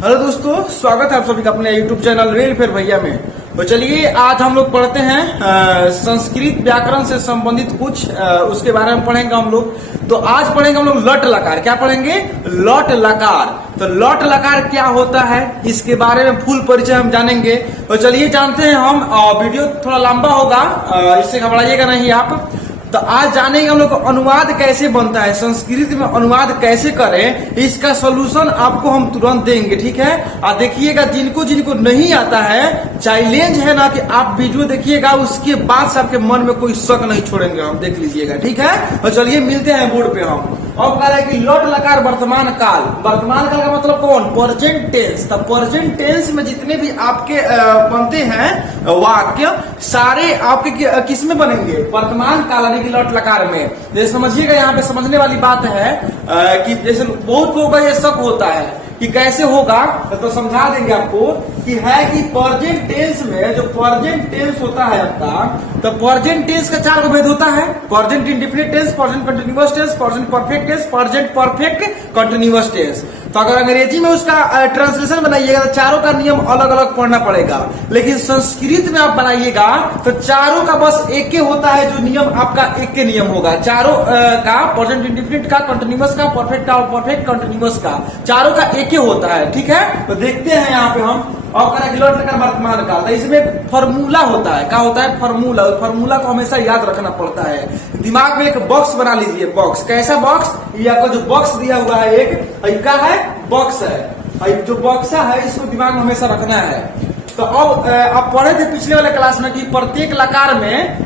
Hello दोस्तों, स्वागत है आप सभी का अपने YouTube चैनल रेल फेर भैया में। तो चलिए आज हम लोग पढ़ते हैं संस्कृत व्याकरण से संबंधित कुछ उसके बारे में पढ़ेंगे हम लोग। तो आज पढ़ेंगे हम लोग लट लकार। क्या पढ़ेंगे? लट लकार। तो लट लकार क्या होता है इसके बारे में फुल परिचय हम जानेंगे। तो चलिए जानते हैं हम। वीडियो थोड़ा लंबा होगा, इससे घबराइएगा नहीं आप। तो आज जानेंगे हम लोग अनुवाद कैसे बनता है, संस्कृत में अनुवाद कैसे करें, इसका सोल्यूशन आपको हम तुरंत देंगे। ठीक है, और देखिएगा जिनको जिनको नहीं आता है, चैलेंज है ना कि आप वीडियो देखिएगा, उसके बाद से आपके मन में कोई शक नहीं छोड़ेंगे हम, देख लीजिएगा। ठीक है, तो चलिए मिलते हैं बोर्ड पे हम। अब कह रहा है कि लट लकार वर्तमान काल। वर्तमान काल का मतलब कौन? Present tense. तो प्रेजेंट टेंस में जितने भी आपके बनते हैं वाक्य, सारे आपके किस में बनेंगे? वर्तमान काल यानी कि लट लकार में। जैसे समझिएगा, यहाँ पे समझने वाली बात है कि जैसे बहुत लोगों का ये शक होता है कि कैसे होगा, तो समझा देंगे आपको कि है कि प्रेजेंट टेंस में जो प्रेजेंट टेंस होता है आपका, तो प्रेजेंट टेंस का 4 भेद होता है। Present indefinite tense, present continuous tense, present perfect tense, present perfect continuous tense. तो अगर अंग्रेजी में उसका ट्रांसलेशन बनाइएगा तो चारों का नियम अलग अलग पढ़ना पड़ेगा, लेकिन संस्कृत में आप बनाइएगा तो चारों का बस एक ही होता है, जो नियम आपका एक के नियम होगा चारों का। प्रेजेंट इंडेफिनिट का, कंटीन्यूअस का, परफेक्ट का, परफेक्ट कंटीन्यूअस का, चारों का एक ही होता है। ठीक है, तो देखते हैं यहाँ पे हम। और लट लकार वर्तमान काल, तो इसमें फॉर्मूला होता है। क्या होता है? फॉर्मूला। फॉर्मूला को हमेशा याद रखना पड़ता है। दिमाग में एक बॉक्स बना लीजिए। बॉक्स कैसा बॉक्स? ये आपका जो बॉक्स दिया हुआ है एक क्या है? बॉक्स है। जो बॉक्स है इसको दिमाग में हमेशा रखना है। तो अब आप पढ़े थे पिछले वाले क्लास में कि प्रत्येक लकार में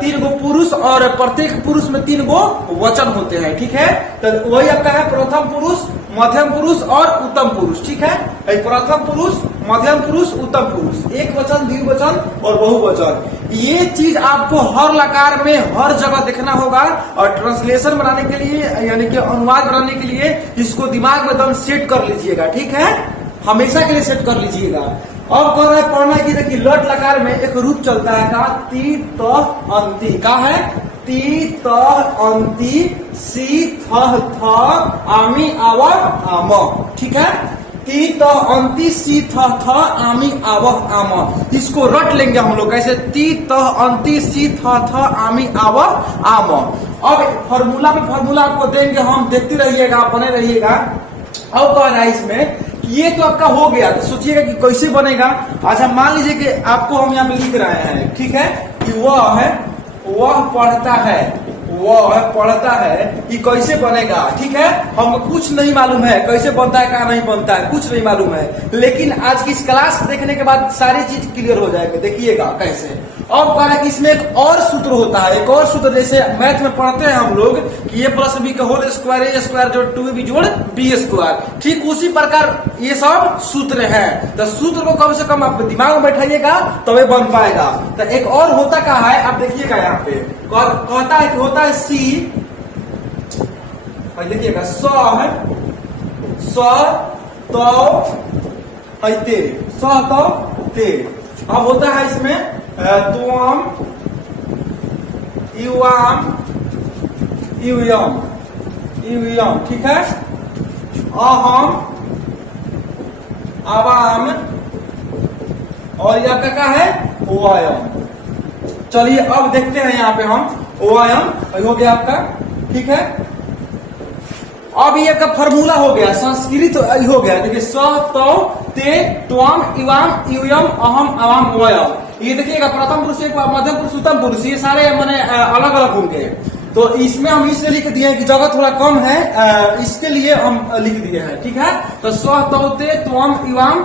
3 गो पुरुष और प्रत्येक पुरुष में 3 गो वचन होते हैं। ठीक है, तो वही आपका है प्रथम पुरुष, मध्यम पुरुष और उत्तम पुरुष। ठीक है, प्रथम पुरुष, मध्यम पुरुष, उत्तम पुरुष, एक वचन, द्विवचन और बहुवचन। ये चीज आपको हर लकार में हर जगह देखना होगा। और ट्रांसलेशन बनाने के लिए यानी कि अनुवाद बनाने के लिए इसको दिमाग में एकदम सेट कर लीजिएगा। ठीक है, हमेशा के लिए सेट कर लीजिएगा। अब कह रहा है पढ़ना की, देखिए लट लकार में एक रूप चलता है का ती त अंति। का है? ती त अंति सी थ थ आमी आव आम। ठीक है, ती त अंति सी थ थ आमी आव आम। इसको रट लेंगे हम लोग कैसे? ती त अंति सी थ थ आमी आव आम। अब फॉर्मूला पे फॉर्मूला आपको देंगे हम, देखते रहिएगा, बने रहिएगा। अब कह रहा है इसमें ये तो आपका हो गया, तो सोचिएगा कि कैसे बनेगा। अच्छा मान लीजिए कि आपको हम यहाँ पे लिख रहे हैं, ठीक है, कि वह पढ़ता है, वह पढ़ता है, कि कैसे बनेगा। ठीक है, हमको कुछ नहीं मालूम है कैसे बनता है, क्या नहीं बनता है, कुछ नहीं मालूम है, लेकिन आज की इस क्लास देखने के बाद सारी चीज क्लियर हो जाएगी। देखिएगा कैसे। अब कह रहा है कि इसमें एक और सूत्र होता है, एक और सूत्र जैसे मैथ में पढ़ते हैं हम लोग कि ए प्लस बी का होल स्क्वायर, ए स्क्वायर जोड़ 2b जोड़ बी स्क्वायर। ठीक उसी प्रकार ये सब सूत्र है। तो सूत्र को कम से कम आप दिमाग में बैठाइएगा तभी बन पाएगा। तो एक और होता क्या है, आप देखिएगा यहाँ पे कहता है कि होता है सी, देखिएगा स है, स तो ते, स तो ते। अब होता है इसमें त्वम, युवाम, युयम, युयम। ठीक है, अहम, आवाम और यह क्या है? वयम। चलिए अब देखते हैं यहाँ पे हम वयम हो गया आपका। ठीक है, अब ये का फॉर्मूला हो गया, संस्कृत हो गया। देखिए स तो ते त्वम युवाम युयम अहम आवाम वयम। ये देखिएगा प्रथम पुरुष, एक मध्यम पुरुष, उत्तम पुरुष, ये सारे मैंने अलग अलग होंगे। तो इसमें हम इसलिए लिख दिए हैं कि जगह थोड़ा कम है, इसके लिए हम लिख दिए हैं। ठीक है, तो स्व तौते त्वम युवाम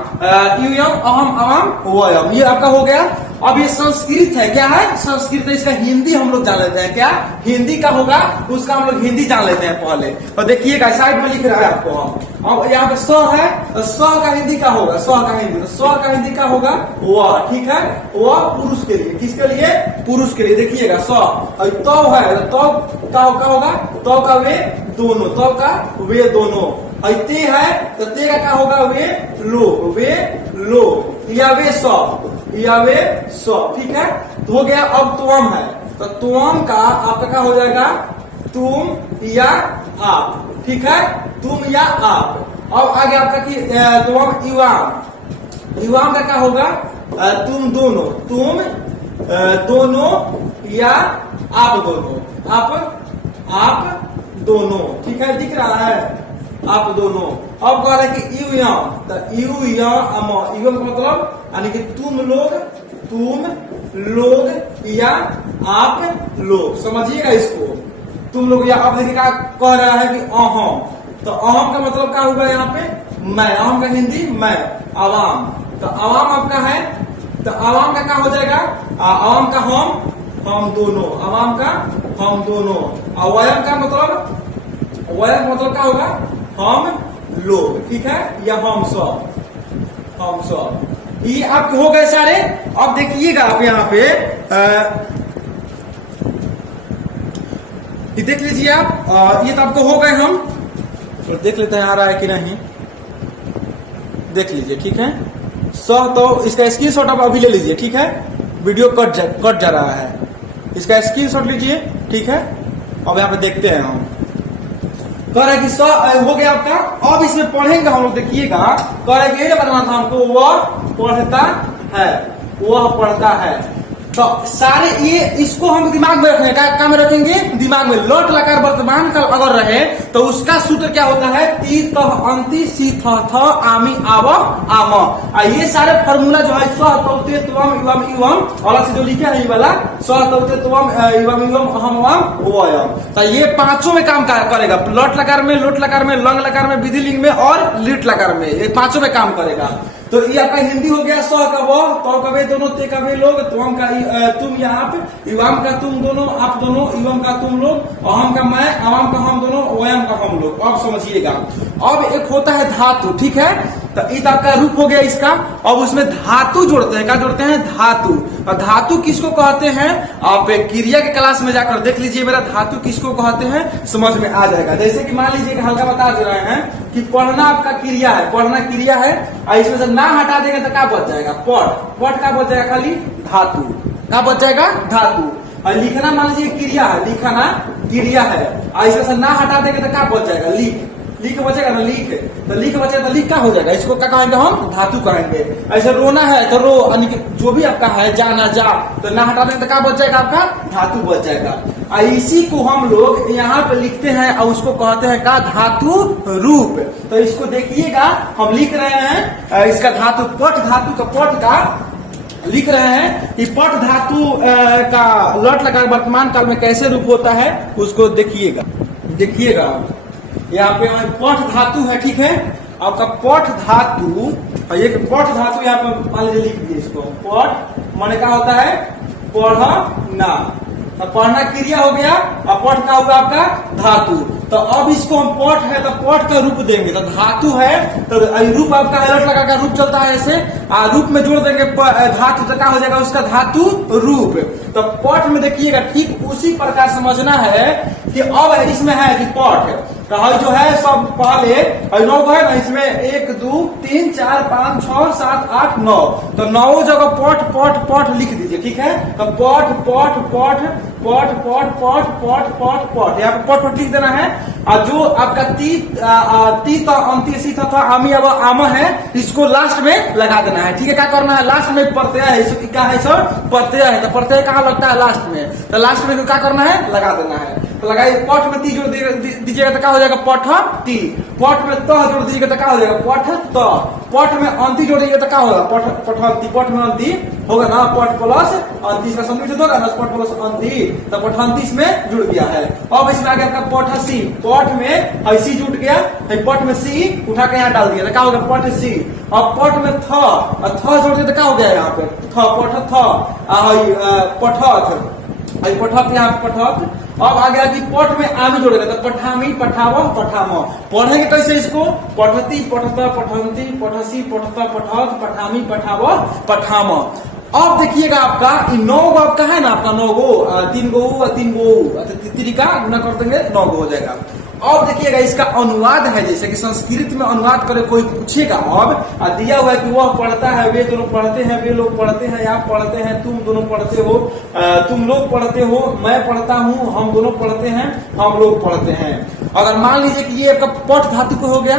युयम अहम आवाम वयम, ये आपका हो गया। अब ये संस्कृत है, क्या है? संस्कृत है। इसका हिंदी हम लोग जान लेते हैं। क्या हिंदी का होगा उसका हम लोग हिंदी जान लेते हैं पहले। तो देखिएगा साइड में लिख रहा है आपको हम। अब यहाँ पे स है, तो स का हिंदी का होगा, स का हिंदी, तो स का हिंदी का होगा वह। ठीक है, वह पुरुष के लिए, किसके लिए? पुरुष के लिए। देखिएगा स, तो है, तो का होगा? तो का वे दोनों, तो का वे दोनों। ते है, तो ते का क्या होगा? वे लो, या वे स, या वे स। ठीक है, तो हो गया। अब त्वम है, तो त्वम का आपका क्या हो जाएगा? तुम या आप। ठीक है, तुम या आप। अब आगे आपका कि त्वम युवाम, युवाम का क्या होगा? तुम दोनों, तुम दोनों या आप दोनों, आप दोनों, ठीक है, दिख रहा है आप दोनों। अब कह रहे हैं कि यू यम, तो यू यम, यम का मतलब यानी कि तुम लोग या आप लोग, समझिएगा इसको, तुम लोग या आप। देखिए क्या कह रहा है कि अहम, तो अहम का मतलब क्या होगा यहाँ पे? मैं। अहम का हिंदी मैं, आवाम, तो आवाम आपका है, तो आवाम का क्या हो जाएगा? आवाम का हम दोनों, आवाम का हम दोनों। और वयम का मतलब, वयम मतलब क्या होगा? हम लोग, ठीक है, या हम सब, हम सब। ये आपके हो गए सारे। अब देखिएगा आप यहाँ पे ये देख लीजिए आप, ये तो आपको हो गए। हम तो देख लेते हैं आ रहा है कि नहीं, देख लीजिए, ठीक है। तो इसका स्क्रीनशॉट आप अभी ले लीजिए, ठीक है, वीडियो कट जा रहा है, इसका स्क्रीनशॉट लीजिए, ठीक है। अब यहाँ पे देखते हैं हम, कह रहे कि हो गया आपका। अब इसमें पढ़ेंगे हम लोग, देखिएगा, कह रहे कि ये बताना था हमको, वह पढ़ता है, वह पढ़ता है। तो सारे ये इसको हम दिमाग में रखेंगे, क्या में रखेंगे? दिमाग में। लोट लकार वर्तमान काल अगर रहे तो उसका सूत्र क्या होता है? ती तह अंति सी थ आमी आव आम। ये सारे फॉर्मूला जो है स तौते त्वम युवम युवम अलग से जो लिखे हैं ये वाला, स तौते त्वम युवम युवम अहम वम वयम, तो ये पांचों में काम करेगा। लोट लकार में, लोट लकार में, लंग लकार में, विधि लिंग में और लिट लकार में, ये पांचों में काम करेगा। तो ये आपका हिंदी हो गया। स का वो, तो का वे दोनों, ते का वे लोग, त्वम का तुम या आप, युवाम का तुम दोनों, आप दोनों, युवम का तुम लोग, अहम का मैं, आवाम का हम दोनों, वयम का हम लोग। अब समझिएगा, अब एक होता है धातु, ठीक है, तो ईद आपका रूप हो गया इसका। अब उसमें धातु जोड़ते हैं, क्या जोड़ते हैं? धातु। और धातु किसको कहते हैं? आप क्रिया के क्लास में जाकर देख लीजिए मेरा, धातु किसको कहते हैं समझ में आ जाएगा। जैसे कि मान लीजिए हल्का बता दे रहे हैं कि पढ़ना आपका क्रिया है, पढ़ना क्रिया है, और इसमें से ना हटा देंगे तो क्या बच जाएगा? पढ़ का बच जाएगा खाली धातु, क्या बच जाएगा? धातु। और लिखना मान लीजिए क्रिया है, लिखना क्रिया है, और इसमें से ना हटा देंगे तो क्या बच जाएगा? लिख बचेगा ना, लिख, तो लिख बचेगा तो लिख क्या हो जाएगा? इसको क्या कहेंगे हम? धातु कहेंगे। ऐसे रोना है तो रो, यानी कि जो भी आपका है, जाना जा, तो ना हटा देंगे तो क्या बच जाएगा? आपका धातु बच जाएगा। और इसी को हम लोग यहाँ पे लिखते हैं और उसको कहते हैं का? धातु रूप। तो इसको देखिएगा, हम लिख रहे हैं इसका धातु, पट धातु का, पट का लिख रहे हैं कि पट धातु का लट लगा वर्तमान काल में कैसे रूप होता है, उसको देखिएगा यहाँ पे पट धातु है, ठीक है। आपका पट धातु, एक पट धातु यहाँ पे मान लीजिए लिख दिए इसको, पट माने क्या होता है? पढ़ना, तो पढ़ना क्रिया हो गया, और पट का होगा आपका धातु। तो अब इसको हम पट है तो पट का रूप देंगे, तो धातु है तो रूप आपका अलर्ट लगा का रूप चलता है ऐसे, रूप में जोड़ देंगे धातु, तो क्या हो जाएगा उसका? धातु रूप। तो पट में देखिएगा, ठीक उसी प्रकार समझना है कि अब इसमें है कि पट तो जो है सब पहले 9 है ना, इसमें 1 2 3 4 5 6 7 8 9, तो 9 जगह पट लिख दीजिए, ठीक है। तो पट यहाँ पे पट लिख देना है। और जो आपका ती तो अंति सी था आमी अब आमा है, इसको लास्ट में लगा देना है, ठीक है। क्या करना है? लास्ट में प्रत्यय है, क्या है सर? प्रत्यय है, तो प्रत्यय कहाँ लगता है? लास्ट में। तो लास्ट में क्या करना है? लगा देना है। तो लगाइए, पट में ती जोड़ दीजिएगा तो क्या हो जाएगा? पठ ती। पट में त जोड़ दीजिएगा तो क्या हो जाएगा? पठ त। पट में अंति जोड़ दीजिएगा तो क्या होगा? पठंती। पट में अंति होगा ना, पट प्लस अंति, इसका सम्मिलित होगा ना, पट प्लस अंति, तो पठंती इसमें जुड़ गया है। अब इसमें आ गया आपका पठसी, पट में ऐसी जुट गया, पट में सी उठा के यहाँ डाल दिया तो क्या होगा? पट सी। अब पट में थ जोड़ दिया तो क्या हो गया? यहाँ पे थ, पठ पठत, पठत यहाँ पठत। अब आ गया कि पट में आमी जोड़ेगा तो पठामी, पठाव, पठाम। पढ़ेंगे कैसे इसको? पठती, पठता, पठंती, पठसी, पठता, पठत, पठामी, पठाव, पठाम। अब देखिएगा आपका 9 गो आपका है ना, आपका 9 गो, 3 गो, 3 गो, त्रिका गुना कर देंगे 9 गो हो जाएगा। अब देखिएगा इसका अनुवाद है, जैसे कि संस्कृत में अनुवाद करे कोई पूछेगा, अब दिया हुआ है कि वह पढ़ता है, वे दोनों पढ़ते हैं, वे लोग पढ़ते हैं, आप पढ़ते हैं, तुम दोनों पढ़ते हो, तुम लोग पढ़ते हो, मैं पढ़ता हूँ, हम दोनों पढ़ते हैं, हम लोग पढ़ते हैं। अगर मान लीजिए कि ये आपका पट धातु को हो गया,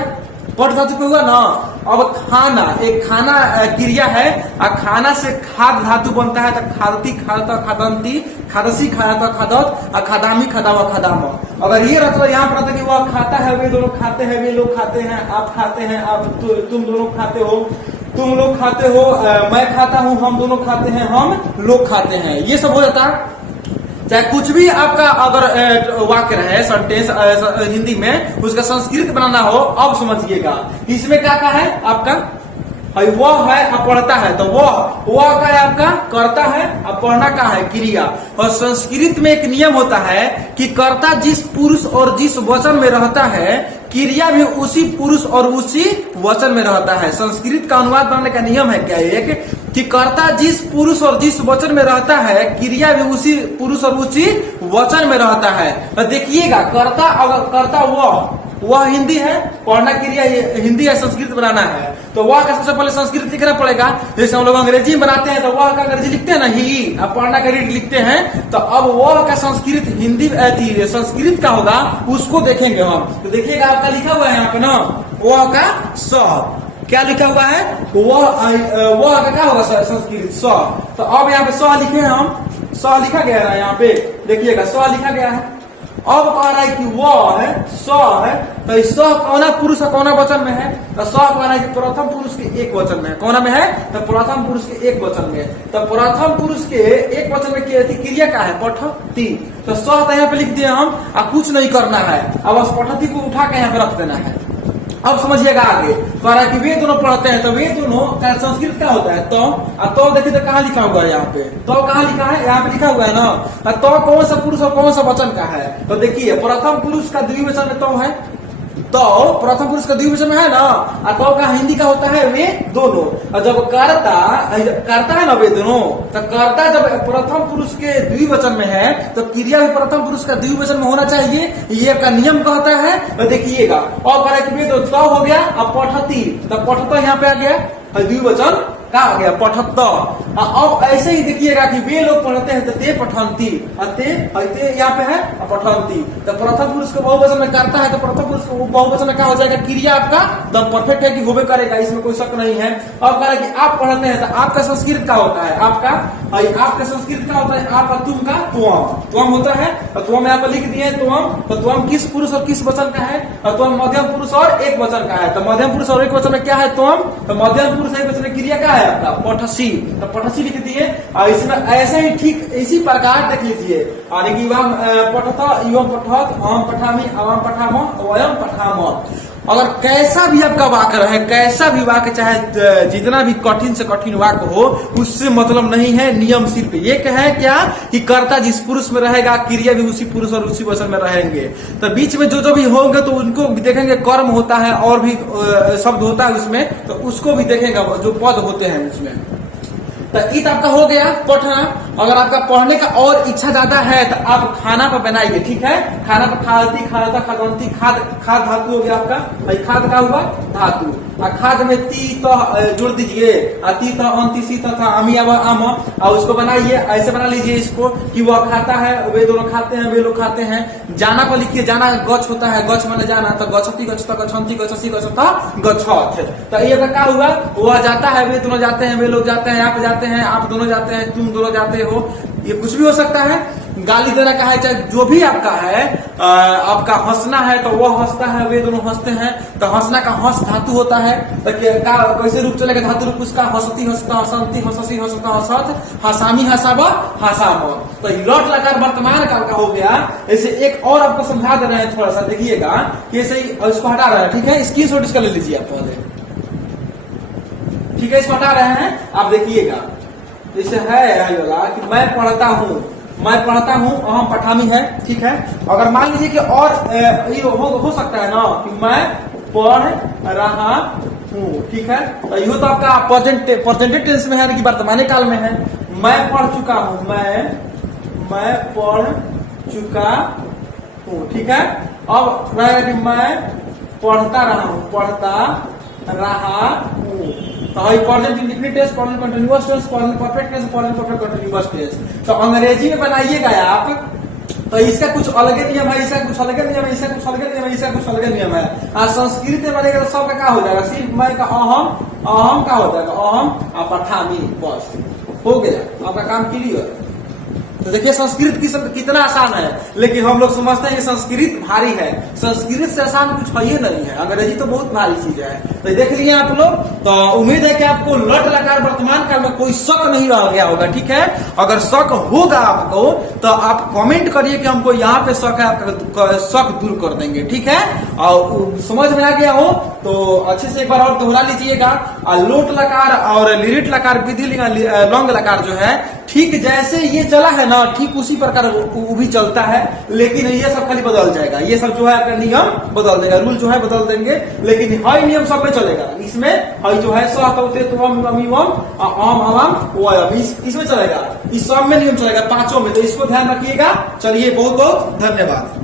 पट धातु पे हुआ ना। अब खाना, एक खाना क्रिया है, और खाना से खाद धातु बनता है, तो खादती खादता खादंती, खादसी खादता खादत, और खादामी खादावा खादाम। अगर ये रहता यहाँ पर रहता कि वह खाता है, वे दोनों खाते हैं, वे लोग खाते हैं, आप खाते हैं, आप तुम दोनों खाते हो, तुम लोग खाते हो, मैं खाता हूँ, हम दोनों खाते हैं, हम लोग खाते हैं, ये सब हो जाता। चाहे कुछ भी आपका अगर वाक्य रहे, सेंटेंस हिंदी में, उसका संस्कृत बनाना हो, अब समझिएगा इसमें क्या क्या है आपका। वह है अब पढ़ता है, तो वह का है आपका करता है, अब पढ़ना का है क्रिया। और संस्कृत में एक नियम होता है कि कर्ता जिस पुरुष और जिस वचन में रहता है, क्रिया भी उसी पुरुष और उसी वचन में रहता है। संस्कृत का अनुवाद बनाने का नियम है क्या एक, कि कर्ता जिस पुरुष और जिस वचन में रहता है, क्रिया भी उसी पुरुष और उसी वचन में रहता है। तो देखिएगा कर्ता, अगर कर्ता वह हिंदी है, पढ़ना क्रिया हिंदी है, संस्कृत बनाना है, तो वह का सबसे पहले संस्कृत लिखना पड़ेगा। जैसे हम लोग अंग्रेजी में बनाते हैं, तो वह का अंग्रेजी लिखते हैं ना, ही, अब पढ़ना का रीड लिखते हैं, तो अब वह का संस्कृत हिंदी संस्कृत का होगा, उसको देखेंगे हम। तो देखिएगा आपका लिखा हुआ है यहाँ पे ना, वह का स क्या लिखा हुआ है, वह का क्या होगा संस्कृत स। तो अब यहाँ पे स लिखे हैं हम, स लिखा गया है यहाँ पे, देखिएगा स लिखा गया है। अब कह रहा है कि वह है, स है, तो स कौना पुरुष है, कौना वचन में है, तो स कह रहा है कि प्रथम पुरुष के एक वचन में है। कौना में है, तो प्रथम पुरुष के एक वचन में। तो प्रथम पुरुष के एक वचन में क्रिया का है पठती, तो स तो यहाँ पे लिख दिए हम, अब कुछ नहीं करना है, अब बस पठती को उठा के यहाँ पे रख देना है। अब समझिएगा आगे, कह रहा है कि वे दोनों पढ़ते हैं, तो वे दोनों का संस्कृत क्या होता है, तो देखिए तो कहाँ लिखा हुआ है यहाँ पे, तो कहाँ लिखा है, यहाँ पे लिखा हुआ है ना, तो कौन सा पुरुष और कौन सा वचन का है। तो देखिए प्रथम पुरुष का द्विवचन में तो है, तो प्रथम पुरुष का द्विवचन में है ना, और तो का हिंदी का होता है वे दोनों। और जब करता है ना वे दोनों, तो करता जब प्रथम पुरुष के द्विवचन में है, तो क्रिया भी प्रथम पुरुष का द्विवचन में होना चाहिए, ये का नियम कहता है। तो देखिएगा और कह कि वे दो तो हो गया, अब पठती, तो पठता यहाँ पे आ गया, द्विवचन क्या आ गया पठत्त। अब ऐसे ही देखिएगा कि वे लोग पढ़ते हैं, तो ते पठंती, ते यहाँ पे है पठंती। तो प्रथम पुरुष को बहुवचन में करता है, तो प्रथम पुरुष को बहुवचन में क्या हो जाएगा, क्रिया आपका एकदम परफेक्ट है कि होबे करेगा, इसमें कोई शक नहीं है। अब कह रहा है कि आप पढ़ते हैं, तो आपका संस्कृत का होता है, आपका संस्कृत का होता है, आपका तुम का त्वम होता है। तो त्वम यहाँ पर लिख दिए त्वम, तो त्वम किस पुरुष और किस वचन का है, और त्वम मध्यम पुरुष और एक वचन का है। तो मध्यम पुरुष और एक वचन में क्या है त्वम, तो मध्यम पुरुष एक वचन में क्रिया क्या है आपका पठसी, तो पठसी लिख दिए। और इसमें ऐसे ही ठीक इसी प्रकार देख लीजिए, और पठत युवम पठत, अहम पठामी, अवम पठाम, वयम पठाम। अगर कैसा भी आपका वाक्य रहे, कैसा भी वाक्य, चाहे जितना भी कठिन से कठिन वाक्य हो, उससे मतलब नहीं है। नियम सिर्फ एक है क्या, कि कर्ता जिस पुरुष में रहेगा, क्रिया भी उसी पुरुष और उसी वचन में रहेंगे। तो बीच में जो भी होंगे तो उनको भी देखेंगे, कर्म होता है और भी शब्द होता है उसमें, तो उसको भी देखेंगे जो पद होते हैं उसमें। तो इत आपका हो गया पढ़ना। अगर आपका पढ़ने का और इच्छा ज्यादा है, तो आप खाना पर बनाइए, ठीक है। खाना पर खादती खादता खादंती, खाद धातु हो गया आपका, भाई खाद का हुआ धातु, और खाद में ती तो जोड़ दीजिए, ती तो अंति सी तो अमी आम, और उसको बनाइए, ऐसे बना लीजिए इसको कि वह खाता है, वे दोनों खाते हैं, वे लोग खाते हैं। जाना पर लिखिए, जाना गच होता है, गच माने जाना, तो गच्छती गच्छता गच्छन्ति गच्छसी गच्छता गच्छत। तो ये क्या हुआ, वह जाता है, वे दोनों जाते हैं, वे लोग जाते हैं, आप जाते हैं, आप दोनों जाते हैं, तुम दोनों जाते हो, ये कुछ भी हो सकता है। गाली देना का है, चाहे जो भी आपका है, आपका हंसना है तो वो हंसता है, वे दोनों हंसते हैं, तो हंसना का हंस धातु होता है। तो कैसे रूप चलेगा धातु रूप उसका, हंसती हंसता हंसंती हंससी हंसता हंसत, हसामी हसाबा हसाम। तो लौट लकार वर्तमान काल का हो गया। ऐसे एक और आपको समझा दे रहे हैं, थोड़ा सा देखिएगा कि ऐसे ही इसको हटा रहे हैं, ठीक है। स्क्रीन शॉट इसका ले लीजिए आप पहले, ठीक है। इसको हटा रहे हैं, आप देखिएगा जैसे है वाला कि मैं पढ़ता हूँ, मैं पढ़ता हूँ, अहम पठामी है, ठीक है। अगर मान लीजिए कि और ये हो सकता है ना कि मैं पढ़ रहा हूँ, ठीक है। तो ये तो आपका प्रेजेंट टेंस में है, कि वर्तमान काल में है। मैं पढ़ चुका हूँ, मैं पढ़ चुका हूँ, ठीक है। अब रहेगा कि मैं पढ़ता रहा हूँ, पढ़ता रहा हूँ। तो present indefinite tense, present continuous tense, present perfect tense, present perfect continuous tense. तो अंग्रेजी में बनाइएगा आप, तो इसका कुछ अलग नियम है, इसका कुछ अलग नियम है, इसका कुछ अलग नियम है, इसका कुछ अलग नियम है। संस्कृत में बनेगा तो सबका क्या हो जाएगा, सिर्फ मैं का अहम, अहम का हो जाएगा, अहम पठामी, बस हो गया आपका काम क्लियर। तो देखिए संस्कृत कितना आसान है, लेकिन हम लोग समझते हैं कि संस्कृत भारी है। संस्कृत से आसान कुछ है ही नहीं है, अंग्रेजी तो बहुत भारी चीज है। तो देख लिए आप लोग, तो उम्मीद है कि आपको लट लकार वर्तमान काल में कोई शक नहीं रह गया होगा, ठीक है। अगर शक होगा आपको तो आप कमेंट करिए कि हमको यहाँ पे शक है, आपका शक दूर कर देंगे, ठीक है। और समझ में आ गया हो तो अच्छे से एक बार और दोहरा लीजिएगा। लोट लकार और लिरिट लकार विधि लौंग लकार जो है, ठीक जैसे ये चला है ना, ठीक उसी प्रकार वो भी चलता है, लेकिन ये सब खाली बदल जाएगा। ये सब जो है आपका नियम बदल देगा, रूल जो है बदल देंगे, लेकिन हाई नियम सब में चलेगा। इसमें हाई जो है इसमें चलेगा, इस सब में नियम चलेगा, पांचों में। तो इसको ध्यान रखिएगा। चलिए बहुत बहुत धन्यवाद।